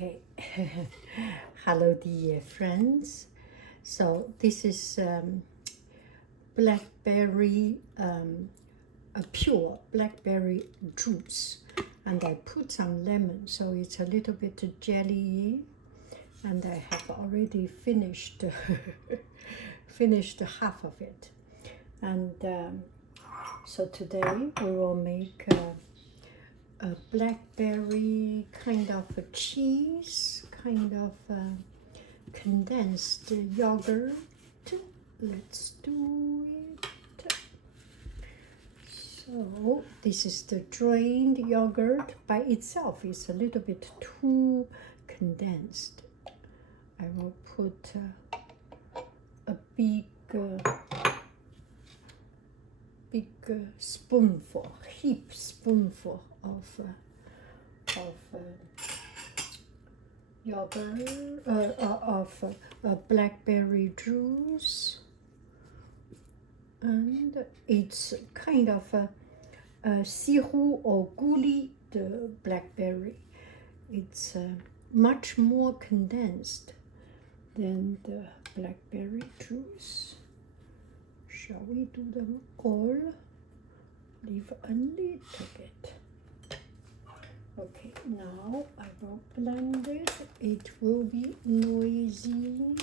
Okay, hello dear friends. So this is blackberry, a pure blackberry juice, and I put some lemon, so it's a little bit jelly. And I have already finished finished half of it, and so today we will make a blackberry kind of a cheese, kind of condensed yogurt. Let's do it. So this is the drained yogurt. By itself, it's a little bit too condensed. I will put a big spoonful, heap spoonful of yogurt, of blackberry juice, and it's kind of a sihu or guli, the blackberry. It's much more condensed than the blackberry juice. Shall we do them all? Leave a little bit. Okay, now I will blend it. It will be noisy.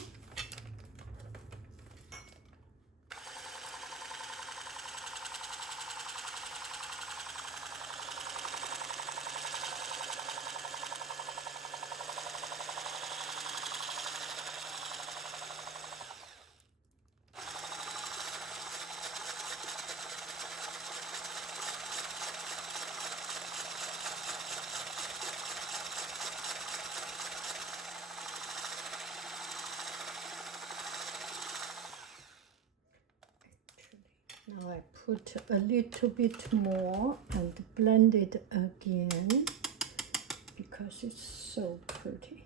Now I put a little bit more and blend it again because it's so pretty.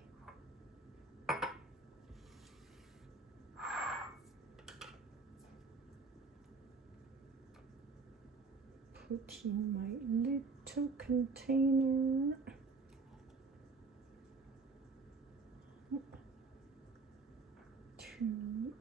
Put in my little container. Two.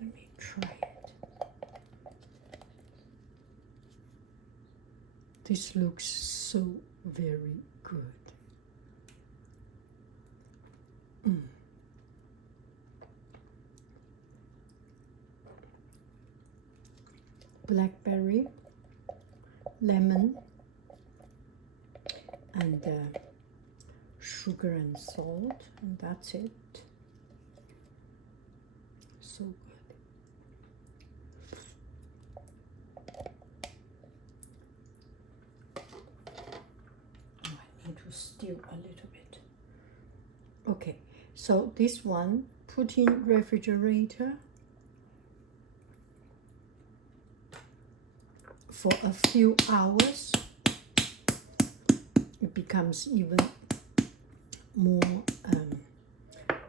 Let me try it. This looks so very good. Blackberry, lemon, and sugar and salt, and that's it. So good. To stir a little bit. Okay, so this one put in refrigerator for a few hours. It becomes even more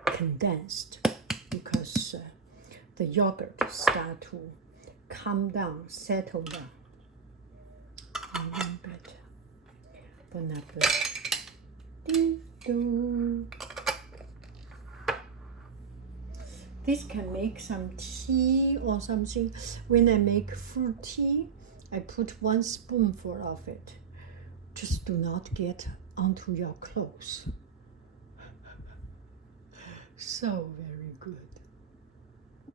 condensed because the yogurt start to calm down, settle down. A little bit. Bon appetit. This can make some tea or something. When I make fruit tea, I put 1 spoonful of it. Just do not get onto your clothes. So very good.